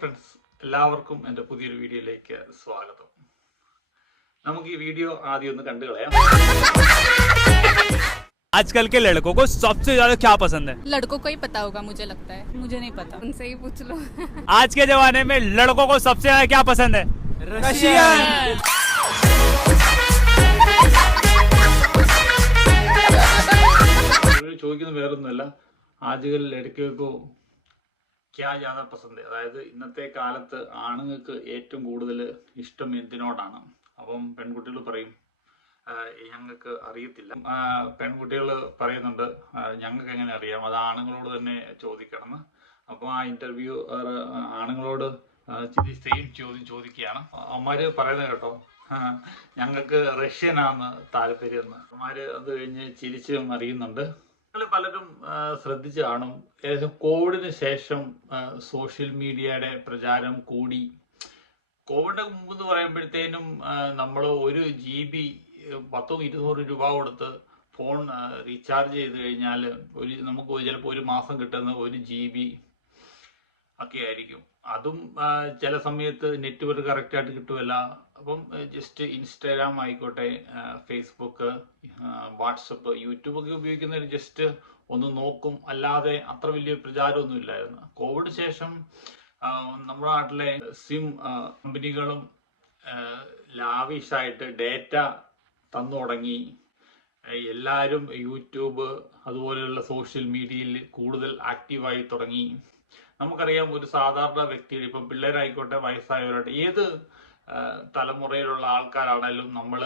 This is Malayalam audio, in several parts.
ഫ്രണ്ട്സ് എല്ലാവർക്കും എന്റെ പുതിയൊരു വീഡിയോയിലേക്ക് സ്വാഗതം. നമുക്ക് ഈ വീഡിയോ ആദ്യം ഒന്ന് കണ്ടുകളയാം आजकल के लड़कों को सबसे ज्यादा क्या पसंद है? लड़कों को ही पता होगा मुझे लगता है। मुझे नहीं पता। उनसे ही पूछ लो। आज के जमाने में लड़कों को सबसे ज्यादा क्या पसंद है? रशियन। ചോദിക്കുന്നത് വേറൊന്നുമല്ല. ആജുകളിൽ ഇടയ്ക്കൊക്കെ ക്യാ ജാത പസന്ത് അതായത് ഇന്നത്തെ കാലത്ത് ആണുങ്ങൾക്ക് ഏറ്റവും കൂടുതൽ ഇഷ്ടം എന്തിനോടാണ്? അപ്പം പെൺകുട്ടികൾ പറയും ഞങ്ങൾക്ക് അറിയത്തില്ല. പെൺകുട്ടികൾ പറയുന്നുണ്ട് ഞങ്ങൾക്ക് എങ്ങനെ അറിയാം? അത് ആണുങ്ങളോട് തന്നെ ചോദിക്കണം. അപ്പോൾ ആ ഇന്റർവ്യൂ ആണുങ്ങളോട് സെയിം ചോദ്യം ചോദിക്കുകയാണ്. അമ്മമാര് പറയുന്നത് കേട്ടോ ഞങ്ങൾക്ക് റഷ്യനാണ് താല്പര്യം എന്ന് അമ്മമാര് അത് കഴിഞ്ഞ് ചിരിച്ചും അറിയുന്നുണ്ട് നിങ്ങൾ പലരും ശ്രദ്ധിച്ച് കാണും. ഏകദേശം കോവിഡിന് ശേഷം സോഷ്യൽ മീഡിയയുടെ പ്രചാരം കൂടി. കോവിഡിന് മുമ്പ് എന്ന് പറയുമ്പോഴത്തേനും നമ്മൾ ഒരു ജി ബി പത്തും ഇരുന്നൂറ് രൂപ കൊടുത്ത് ഫോൺ റീചാർജ് ചെയ്ത് കഴിഞ്ഞാൽ ഒരു നമുക്ക് ചിലപ്പോൾ ഒരു മാസം കിട്ടുന്ന ഒരു ജി ബി ഒക്കെ ആയിരിക്കും. അതും ചില സമയത്ത് നെറ്റ്വർക്ക് കറക്റ്റായിട്ട് കിട്ടുമല്ല അപ്പം ജസ്റ്റ് ഇൻസ്റ്റാഗ്രാം ആയിക്കോട്ടെ ഫേസ്ബുക്ക് വാട്സപ്പ് യൂട്യൂബ് ഒക്കെ ഉപയോഗിക്കുന്നവർ ജസ്റ്റ് ഒന്ന് നോക്കും. അല്ലാതെ അത്ര വലിയ പ്രചാരമൊന്നും ഇല്ലായിരുന്നു. കോവിഡ് ശേഷം നമ്മുടെ നാട്ടിലെ സിം കമ്പനികളും ലാവിഷായിട്ട് ഡേറ്റ തന്നു തുടങ്ങി. എല്ലാവരും യൂട്യൂബ് അതുപോലെയുള്ള സോഷ്യൽ മീഡിയയിൽ കൂടുതൽ ആക്റ്റീവായി തുടങ്ങി. നമുക്കറിയാം ഒരു സാധാരണ വ്യക്തി ഇപ്പം പിള്ളേരായിക്കോട്ടെ വയസ്സായവരായിട്ട് ഏത് തലമുറയിലുള്ള ആൾക്കാരാണെങ്കിലും നമ്മൾ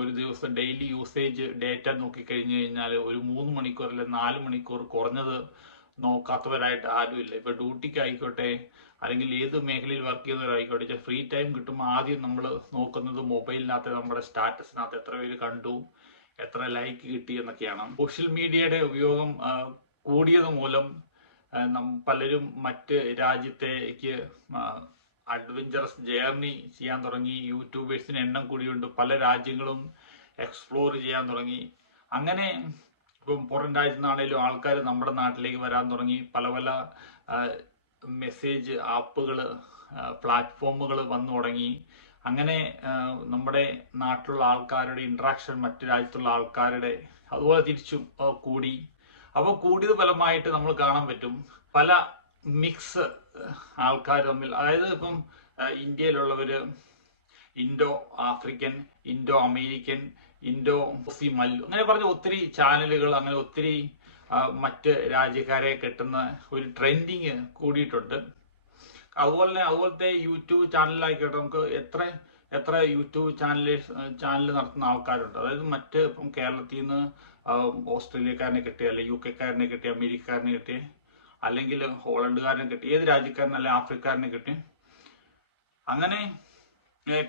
ഒരു ദിവസം ഡെയിലി യൂസേജ് ഡേറ്റ നോക്കിക്കഴിഞ്ഞു കഴിഞ്ഞാൽ ഒരു മൂന്ന് മണിക്കൂർ അല്ലെങ്കിൽ നാല് മണിക്കൂർ കുറഞ്ഞത് നോക്കാത്തവരായിട്ട് ആരുമില്ല. ഇപ്പൊ ഡ്യൂട്ടിക്ക് ആയിക്കോട്ടെ അല്ലെങ്കിൽ ഏത് മേഖലയിൽ വർക്ക് ചെയ്യുന്നവരായിക്കോട്ടെ ഫ്രീ ടൈം കിട്ടുമ്പോൾ ആദ്യം നമ്മൾ നോക്കുന്നത് മൊബൈലിനകത്ത് നമ്മുടെ സ്റ്റാറ്റസിനകത്ത് എത്ര പേര് കണ്ടു എത്ര ലൈക്ക് കിട്ടി എന്നൊക്കെയാണ്. സോഷ്യൽ മീഡിയയുടെ ഉപയോഗം കൂടിയത് മൂലം പലരും മറ്റ് രാജ്യത്തേക്ക് അഡ്വഞ്ചറസ് ജേർണി ചെയ്യാൻ തുടങ്ങി. യൂട്യൂബേഴ്സിന് എണ്ണം കൂടിയുണ്ട്. പല രാജ്യങ്ങളും എക്സ്പ്ലോർ ചെയ്യാൻ തുടങ്ങി. അങ്ങനെ ഇപ്പം പുറം രാജ്യത്തു നിന്നാണേലും ആൾക്കാർ നമ്മുടെ നാട്ടിലേക്ക് വരാൻ തുടങ്ങി. പല പല മെസ്സേജ് ആപ്പുകൾ പ്ലാറ്റ്ഫോമുകൾ വന്നു തുടങ്ങി. അങ്ങനെ നമ്മുടെ നാട്ടിലുള്ള ആൾക്കാരുടെ ഇൻട്രാക്ഷൻ മറ്റു രാജ്യത്തുള്ള ആൾക്കാരുടെ അതുപോലെ തിരിച്ചും കൂടി. അപ്പോൾ കൂടിയത് ഫലമായിട്ട് നമ്മൾ കാണാൻ പറ്റും. പല മിക്സ് ആൾക്കാർ തമ്മിൽ. അതായത് ഇപ്പം ഇന്ത്യയിലുള്ളവർ Indo African Indo American Indo C Mallu അങ്ങനെ പറഞ്ഞ ഒത്തിരി ചാനലുകൾ അങ്ങനെ ഒത്തിരി മറ്റ് രാജ്യക്കാരെ കെട്ടുന്ന ഒരു ട്രെൻഡിങ് കൂടിയിട്ടുണ്ട്. അതുപോലെ തന്നെ അതുപോലത്തെ യൂട്യൂബ് ചാനലിലായിക്കോട്ടെ നമുക്ക് എത്ര എത്ര യൂട്യൂബ് ചാനൽ ചാനൽ നടത്തുന്ന ആൾക്കാരുണ്ട്. അതായത് മറ്റ് ഇപ്പം കേരളത്തിൽ നിന്ന് ഓസ്ട്രേലിയക്കാരനെ കിട്ടി അല്ലെങ്കിൽ യു കെക്കാരനെ കിട്ടി അമേരിക്കക്കാരനെ കിട്ടി അല്ലെങ്കിൽ ഹോളണ്ടുകാരനെ കിട്ടി ഏത് രാജ്യക്കാരനെ അല്ലെങ്കിൽ ആഫ്രിക്കാരനെ കിട്ടി അങ്ങനെ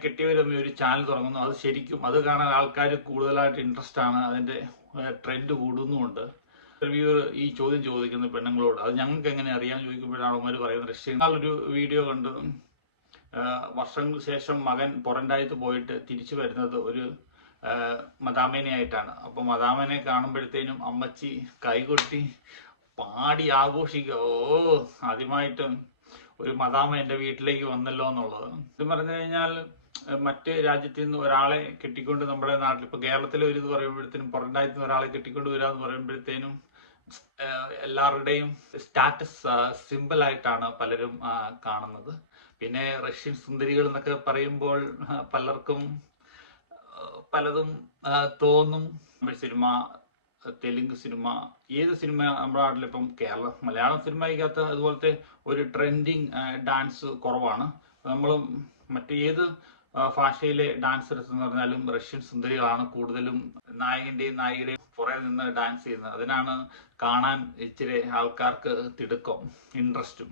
കെട്ടിയവർ ഒരു ചാനൽ തുടങ്ങുന്നു. അത് ശരിക്കും അത് കാണാൻ ആൾക്കാർ കൂടുതലായിട്ട് ഇൻട്രസ്റ്റ് ആണ്. അതിന്റെ ട്രെൻഡ് കൂടുന്നുമുണ്ട്. റിവ്യൂർ ഈ ചോദ്യം ചോദിക്കുന്ന പെണ്ണുങ്ങളോട് അത് ഞങ്ങൾക്ക് എങ്ങനെ അറിയാൻ ചോദിക്കുമ്പോഴാണ് അവന്മാർ പറയുന്നത് റഷ്യൻ ഒരു വീഡിയോ കണ്ടു വർഷങ്ങൾ വർഷങ്ങൾക്ക് ശേഷം മകൻ പുറം രാജ്യത്ത് പോയിട്ട് തിരിച്ചു വരുന്നത് ഒരു മദാമേനയായിട്ടാണ്. അപ്പോൾ അപ്പൊ മദാമേനെ കാണുമ്പോഴത്തേനും അമ്മച്ചി കൈകൊട്ടി പാടി ആഘോഷിക്കുക ഓ ആദ്യമായിട്ടും ഒരു മദാമ എന്റെ വീട്ടിലേക്ക് വന്നല്ലോ എന്നുള്ളത്. ഇത് പറഞ്ഞു കഴിഞ്ഞാൽ മറ്റ് രാജ്യത്തിൽ നിന്ന് ഒരാളെ കെട്ടിക്കൊണ്ട് നമ്മുടെ നാട്ടിൽ ഇപ്പൊ കേരളത്തിലെ ഒരു ഇത് പറയുമ്പോഴത്തേനും പുറം രാജ്യത്ത് നിന്ന് ഒരാളെ കെട്ടിക്കൊണ്ട് വരിക എന്ന് പറയുമ്പോഴത്തേനും എല്ലാവരുടെയും സ്റ്റാറ്റസ് സിമ്പിൾ ആയിട്ടാണ് പലരും കാണുന്നത്. പിന്നെ റഷ്യൻ സുന്ദരികൾ എന്നൊക്കെ പറയുമ്പോൾ പലർക്കും പലതും തോന്നും. തമിഴ് സിനിമ തെലുങ്ക് സിനിമ ഏത് സിനിമ നമ്മുടെ നാട്ടിലിപ്പം കേരള മലയാളം സിനിമയ്ക്കകത്ത് അതുപോലത്തെ ഒരു ട്രെൻഡിങ് ഡാൻസ് കുറവാണ്. നമ്മൾ മറ്റേത് ഭാഷയിലെ ഡാൻസേഴ്സ് എന്ന് പറഞ്ഞാലും റഷ്യൻ സുന്ദരികളാണ് കൂടുതലും നായകന്റെയും നായികയുടെയും പുറകെ നിന്ന് ഡാൻസ് ചെയ്യുന്നത്. അതിനാണ് കാണാൻ ഇച്ചിരി ആൾക്കാർക്ക് തിടുക്കം ഇൻട്രസ്റ്റും